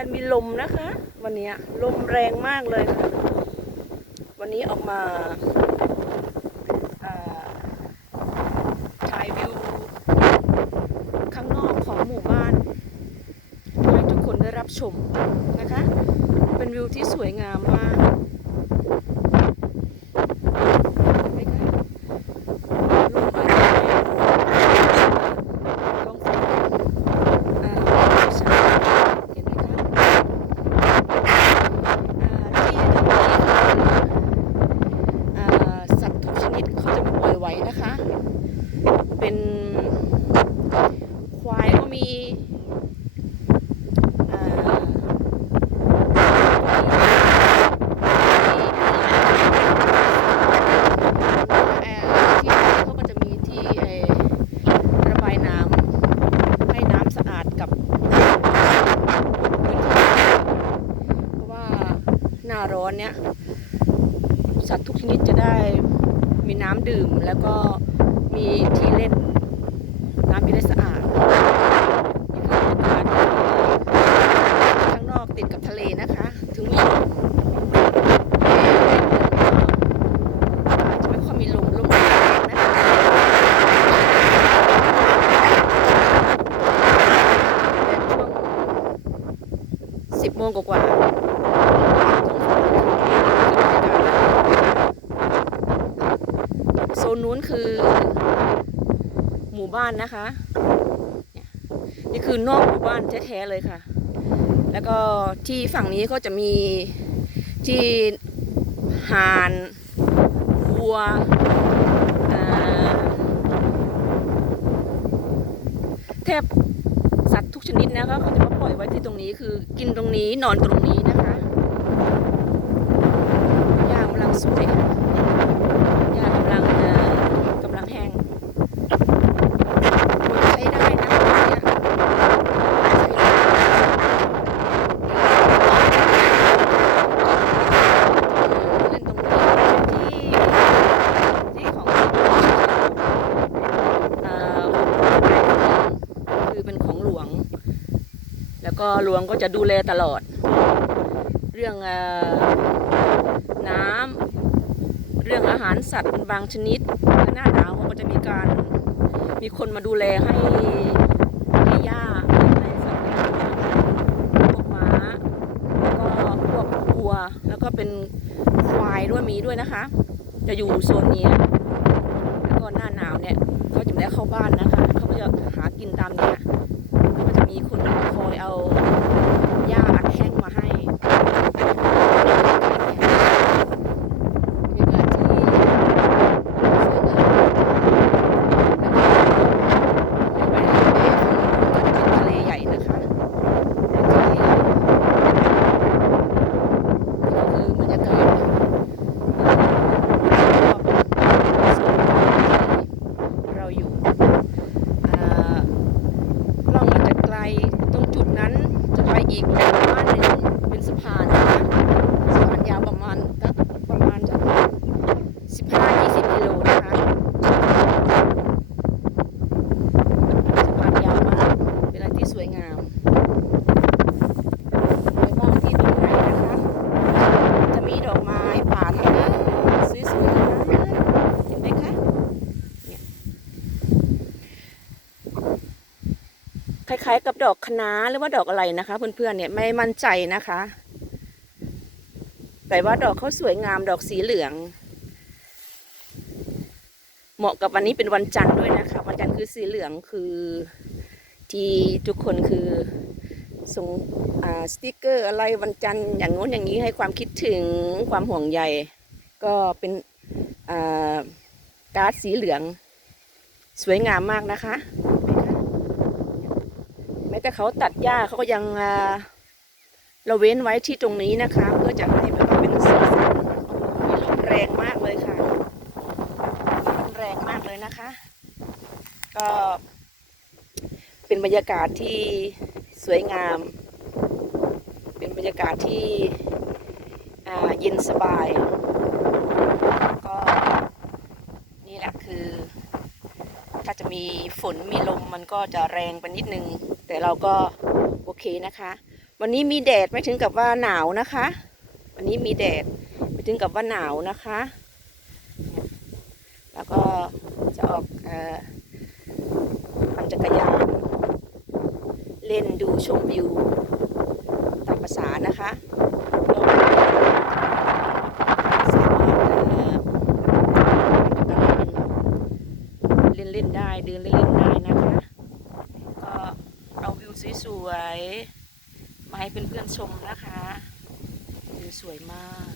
อนมีลมนะคะ วันนี้ลมแรงมากเลยค่ะ วันนี้ออกมาถ่ายวิวข้างนอกของหมู่บ้านให้ทุกคนได้รับชมนะคะ เป็นวิวที่สวยงามมากเห็นไหมคะลมอ่อนๆท้องฟ้าอ่าเช้าๆเห็นไหมคะอ่าที่ตรงนี้คืออ่าสัตว์ทุกชนิดเขาจะมาปล่อยไว้นะคะ เป็นควายก็มีอ่าเอ่อที่เขาก็จะมีที่เอ่อระบายน้ำให้น้ำสะอาดกับพื้นที่เพราะว่าหน้าร้อนเนี้ยสัตว์ทุกชนิดจะได้มีน้ำดื่มแล้วก็มีที่เล่นน้ำที่ได้สะอาดนี่คือบรรยากาศข้างนอกติดกับทะเลนะคะ ถึงมีลมอาจจะไม่ค่อยมีลมลมแรงนะคะแต่ช่วงสิบ โมงกว่าโซนนู้นคือ หมู่บ้านนะคะ นี่คือนอกหมู่บ้านแท้ๆเลยค่ะ แล้วก็ที่ฝั่งนี้ก็จะมีที่ห่านวัวแทบ สัตว์ทุกชนิดนะคะเขาจะมาปล่อยไว้ที่ตรงนี้คือกินตรงนี้นอนตรงนี้นะคะย่างกำลังสุดเลยางกำลังเอ่อกำลังแห้ง ใช้ได้นะเนี่ยเล่นตรงนี้ที่ที่ของอ่าคือเป็นของหลวง แล้ว ก็หลวงก็จะดูแลตลอด เรื่องอน้ำเรื่องอาหารสัตว์บางชนิดหน้าหนาวเขาก็จะมีการมีคนมาดูแลให้ให้ย่าในสัตว์เลี้ยงพวกม้าแล้วก็พวกวัว แล้วก็เป็นควายด้วยมีด้วยนะคะ จะอยู่โซนนี้แล้วก็หน้าหนาวเนี่ยเขาจะไม่ได้เข้าบ้านนะคะ เขาก็จะหากินตามเนี้ยก็จะมีคน คอยเอาหญ้าอัดแห้งมาให้บรรยากาศที่สวยงาม ทะเลใหญ่นะคะเป็นทะเลใหญ่นี่ก็คือบรรยากาศรอบๆส่วนที่เราอยู่อ่ากล้องอาจจะไกลตรงจุดนั้น จะไปอีกประมาณหนึ่งเป็นสะพานนะคะสะพานยาวประมาณประมาณจะ15-20กิโลนะคะ สะพานยาวมาก เป็นอะไรที่สวยงามไปมองที่ตรงไหนนะคะ จะมีดอกไม้ป่าทั้งนั้นสวยๆทั้งนั้นเห็นไหมคะ เนี่ยค ล้ายๆกับดอกคะน้าหรือว่าดอกอะไรนะคะ เพื่อนๆเนี่ยไม่มั่นใจนะคะ แต่ว่าดอกเขาสวยงามดอกสีเหลือง เหมาะกับวันนี้เป็นวันจันทร์ด้วยนะคะ วันจันทร์คือสีเหลืองคือที่ทุกคนคือส่งสติกเกอร์อะไรวันจันทร์อย่างงู้นอย่างนี้ให้ความคิดถึงความห่วงใยก็เป็นการ์ดสีเหลือง สวยงามมากนะคะ แต่เขาตัดหญ้าเขาก็ยังเราเว้นไว้ที่ตรงนี้นะคะ เพื่อจะให้แบบเป็นสีสันมีลมแรงมากเลยค่ะแรงมากเลยนะคะ ก็เป็นบรรยากาศที่สวยงาม เป็นบรรยากาศที่เย็นสบาย ก็นี่แหละคือ ถ้าจะมีฝนมีลมมันก็จะแรงไปนิดนึง แต่เราก็โอเคนะคะ วันนี้มีแดดไม่ถึงกับว่าหนาวนะคะ วันนี้มีแดดไม่ถึงกับว่าหนาวนะคะ แล้วก็จะออกปั่นจักรยานเล่นดูชมวิวตามภาษานะคะก็สามารถเล่นเล่นได้เดินเล่นได้นะคะ สวยๆ มาให้เพื่อนๆชมนะคะวิวสวยมาก